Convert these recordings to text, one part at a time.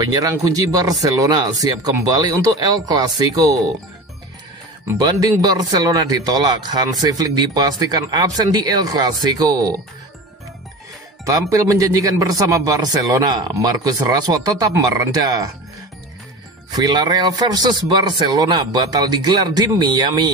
Penyerang kunci Barcelona siap kembali untuk El Clasico. Banding Barcelona ditolak, Hansi Flick dipastikan absen di El Clasico. Tampil menjanjikan bersama Barcelona, Marcus Rashford tetap merendah. Villarreal versus Barcelona batal digelar di Miami.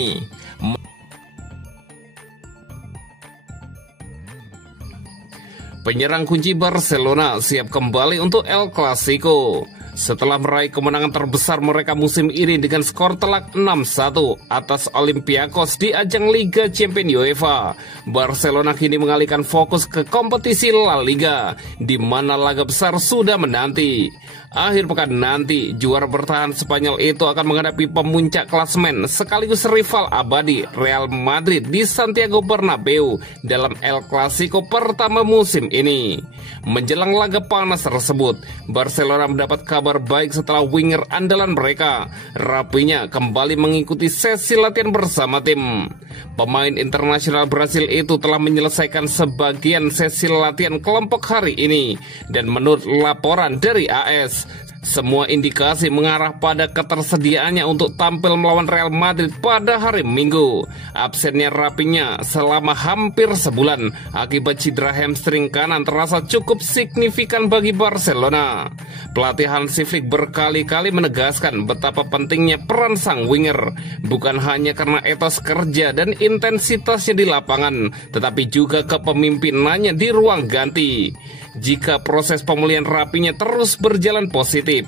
Penyerang kunci Barcelona siap kembali untuk El Clasico. Setelah meraih kemenangan terbesar mereka musim ini dengan skor telak 6-1 atas Olympiakos di ajang Liga Champions UEFA, Barcelona kini mengalihkan fokus ke kompetisi La Liga, di mana laga besar sudah menanti. Akhir pekan nanti, juara bertahan Spanyol itu akan menghadapi pemuncak klasemen sekaligus rival abadi Real Madrid di Santiago Bernabeu dalam El Clasico pertama musim ini. Menjelang laga panas tersebut, Barcelona mendapat kabar baik setelah winger andalan mereka, Rafinha, kembali mengikuti sesi latihan bersama tim. Pemain internasional Brasil itu telah menyelesaikan sebagian sesi latihan kelompok hari ini, dan menurut laporan dari AS, semua indikasi mengarah pada ketersediaannya untuk tampil melawan Real Madrid pada hari Minggu. Absennya Rafinha selama hampir sebulan akibat cedera hamstring kanan terasa cukup signifikan bagi Barcelona. Pelatih Hansi Flick berkali-kali menegaskan betapa pentingnya peran sang winger, bukan hanya karena etos kerja dan intensitasnya di lapangan, tetapi juga kepemimpinannya di ruang ganti. Jika proses pemulihan Rafinha terus berjalan positif,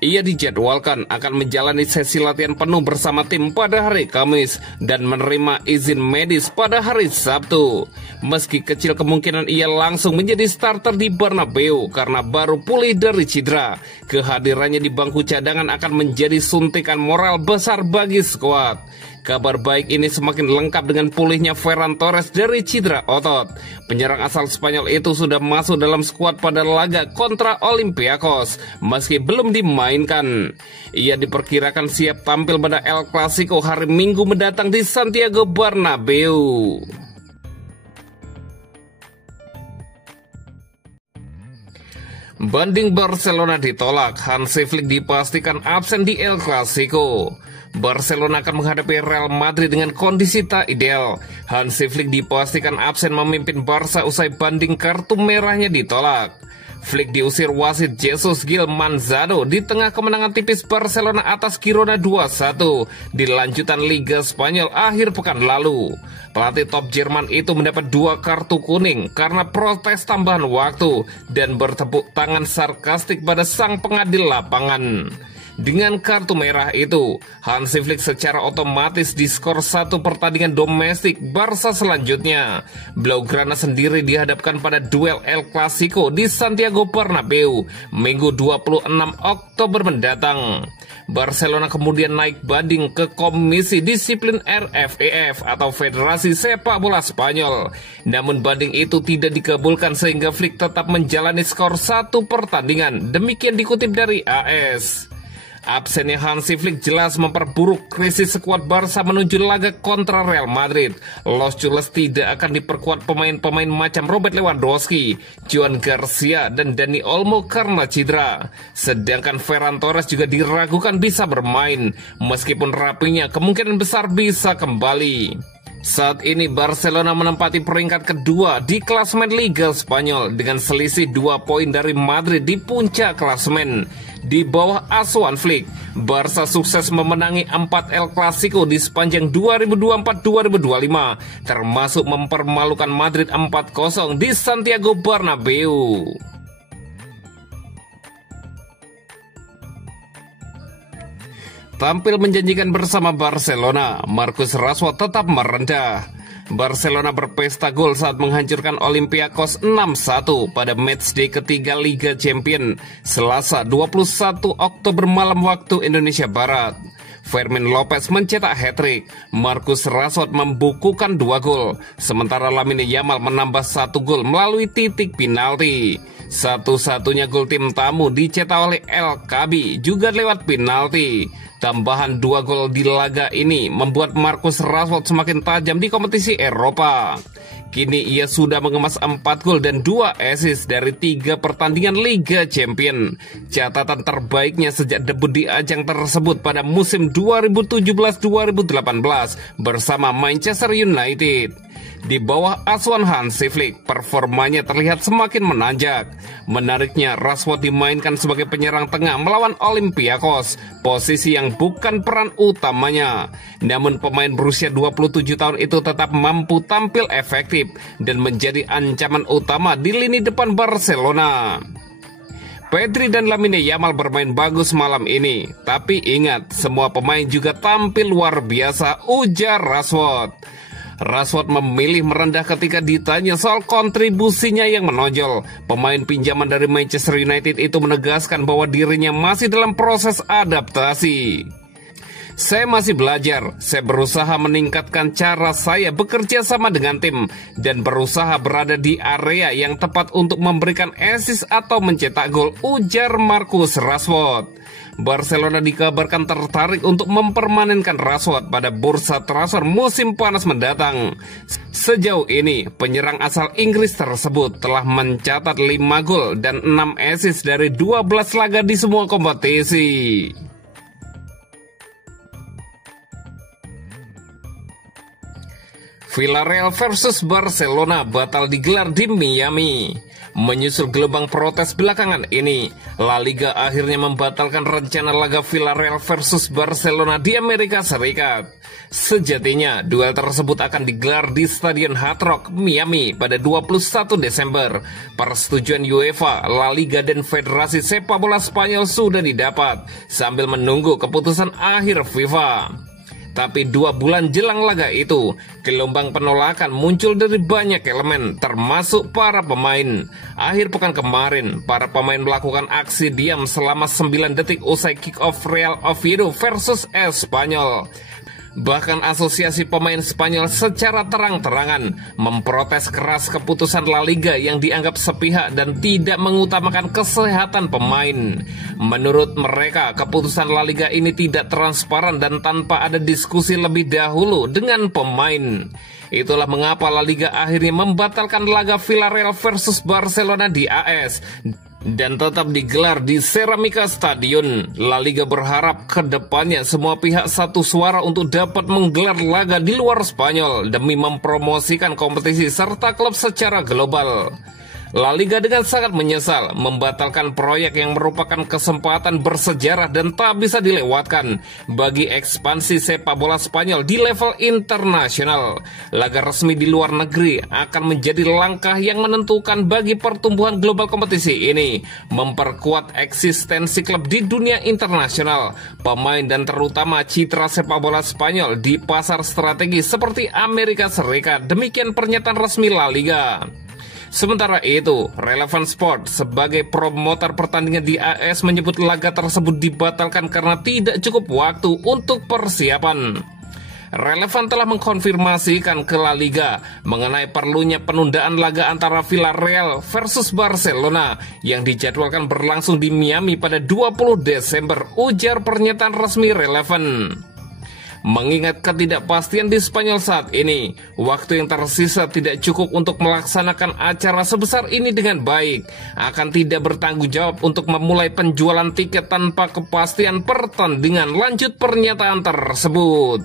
ia dijadwalkan akan menjalani sesi latihan penuh bersama tim pada hari Kamis dan menerima izin medis pada hari Sabtu. Meski kecil kemungkinan ia langsung menjadi starter di Bernabeu karena baru pulih dari cedera, kehadirannya di bangku cadangan akan menjadi suntikan moral besar bagi skuad. Kabar baik ini semakin lengkap dengan pulihnya Ferran Torres dari cedera otot. Penyerang asal Spanyol itu sudah masuk dalam skuad pada laga kontra Olympiakos, meski belum dimainkan. Ia diperkirakan siap tampil pada El Clasico hari Minggu mendatang di Santiago Bernabeu. Banding Barcelona ditolak, Hansi Flick dipastikan absen di El Clasico. Barcelona akan menghadapi Real Madrid dengan kondisi tak ideal. Hansi Flick dipastikan absen memimpin Barca usai banding kartu merahnya ditolak. Flick diusir wasit Jesus Gil Manzano di tengah kemenangan tipis Barcelona atas Girona 2-1 di lanjutan Liga Spanyol akhir pekan lalu. Pelatih top Jerman itu mendapat 2 kartu kuning karena protes tambahan waktu dan bertepuk tangan sarkastik pada sang pengadil lapangan. Dengan kartu merah itu, Hansi Flick secara otomatis diskor 1 pertandingan domestik Barca selanjutnya. Blaugrana sendiri dihadapkan pada duel El Clasico di Santiago Bernabeu Minggu 26 Oktober mendatang. Barcelona kemudian naik banding ke Komisi Disiplin RFEF atau Federasi Sepak Bola Spanyol. Namun banding itu tidak dikabulkan sehingga Flick tetap menjalani skor 1 pertandingan. Demikian dikutip dari AS. Absennya Hansi Flick jelas memperburuk krisis skuad Barca menuju laga kontra Real Madrid. Los Culés tidak akan diperkuat pemain-pemain macam Robert Lewandowski, Joan Garcia, dan Dani Olmo karena cedera. Sedangkan Ferran Torres juga diragukan bisa bermain, meskipun Rafinha kemungkinan besar bisa kembali. Saat ini Barcelona menempati peringkat kedua di klasemen Liga Spanyol dengan selisih 2 poin dari Madrid di puncak klasemen. Di bawah asuhan Flick, Barca sukses memenangi 4 El Clasico di sepanjang 2024-2025, termasuk mempermalukan Madrid 4-0 di Santiago Bernabeu. Tampil menjanjikan bersama Barcelona, Marcus Rashford tetap merendah. Barcelona berpesta gol saat menghancurkan Olympiakos 6-1 pada matchday ketiga Liga Champions Selasa 21 Oktober malam waktu Indonesia Barat. Fermin Lopez mencetak hat-trick, Marcus Rashford membukukan 2 gol, sementara Lamine Yamal menambah 1 gol melalui titik penalti. Satu-satunya gol tim tamu dicetak oleh El Kabi juga lewat penalti. Tambahan 2 gol di laga ini membuat Marcus Rashford semakin tajam di kompetisi Eropa. Kini ia sudah mengemas 4 gol dan 2 assist dari 3 pertandingan Liga Champions. Catatan terbaiknya sejak debut di ajang tersebut pada musim 2017-2018 bersama Manchester United. Di bawah asuhan Hansi Flick, performanya terlihat semakin menanjak. Menariknya, Rashford dimainkan sebagai penyerang tengah melawan Olympiakos, posisi yang bukan peran utamanya. Namun pemain berusia 27 tahun itu tetap mampu tampil efektif dan menjadi ancaman utama di lini depan Barcelona. Pedri dan Lamine Yamal bermain bagus malam ini, tapi ingat, semua pemain juga tampil luar biasa, ujar Rashford. Rashford memilih merendah ketika ditanya soal kontribusinya yang menonjol. Pemain pinjaman dari Manchester United itu menegaskan bahwa dirinya masih dalam proses adaptasi. Saya masih belajar, saya berusaha meningkatkan cara saya bekerja sama dengan tim dan berusaha berada di area yang tepat untuk memberikan assist atau mencetak gol, ujar Marcus Rashford. Barcelona dikabarkan tertarik untuk mempermanenkan Rashford pada bursa transfer musim panas mendatang. Sejauh ini, penyerang asal Inggris tersebut telah mencatat 5 gol dan 6 assist dari 12 laga di semua kompetisi. Villarreal versus Barcelona batal digelar di Miami. Menyusul gelombang protes belakangan ini, La Liga akhirnya membatalkan rencana laga Villarreal versus Barcelona di Amerika Serikat. Sejatinya, duel tersebut akan digelar di Stadion Hard Rock, Miami pada 21 Desember. Persetujuan UEFA, La Liga, dan Federasi Sepak Bola Spanyol sudah didapat, sambil menunggu keputusan akhir FIFA. Tapi 2 bulan jelang laga itu, gelombang penolakan muncul dari banyak elemen, termasuk para pemain. Akhir pekan kemarin, para pemain melakukan aksi diam selama 9 detik usai kick-off Real Oviedo versus Espanyol. Bahkan asosiasi pemain Spanyol secara terang-terangan memprotes keras keputusan La Liga yang dianggap sepihak dan tidak mengutamakan kesehatan pemain. Menurut mereka, keputusan La Liga ini tidak transparan dan tanpa ada diskusi lebih dahulu dengan pemain. Itulah mengapa La Liga akhirnya membatalkan laga Villarreal versus Barcelona di AS dan tetap digelar di Ceramica Stadion. La Liga berharap ke depannya semua pihak satu suara untuk dapat menggelar laga di luar Spanyol demi mempromosikan kompetisi serta klub secara global. La Liga dengan sangat menyesal membatalkan proyek yang merupakan kesempatan bersejarah dan tak bisa dilewatkan bagi ekspansi sepak bola Spanyol di level internasional. Laga resmi di luar negeri akan menjadi langkah yang menentukan bagi pertumbuhan global kompetisi ini, memperkuat eksistensi klub di dunia internasional, pemain dan terutama citra sepak bola Spanyol di pasar strategis seperti Amerika Serikat. Demikian pernyataan resmi La Liga. Sementara itu, Relevan Sport sebagai promotor pertandingan di AS menyebut laga tersebut dibatalkan karena tidak cukup waktu untuk persiapan. Relevan telah mengkonfirmasikan ke La Liga mengenai perlunya penundaan laga antara Villarreal versus Barcelona yang dijadwalkan berlangsung di Miami pada 20 Desember, ujar pernyataan resmi Relevan. Mengingat ketidakpastian di Spanyol saat ini, waktu yang tersisa tidak cukup untuk melaksanakan acara sebesar ini dengan baik. Akan tidak bertanggung jawab untuk memulai penjualan tiket tanpa kepastian pertandingan. Lanjut pernyataan tersebut.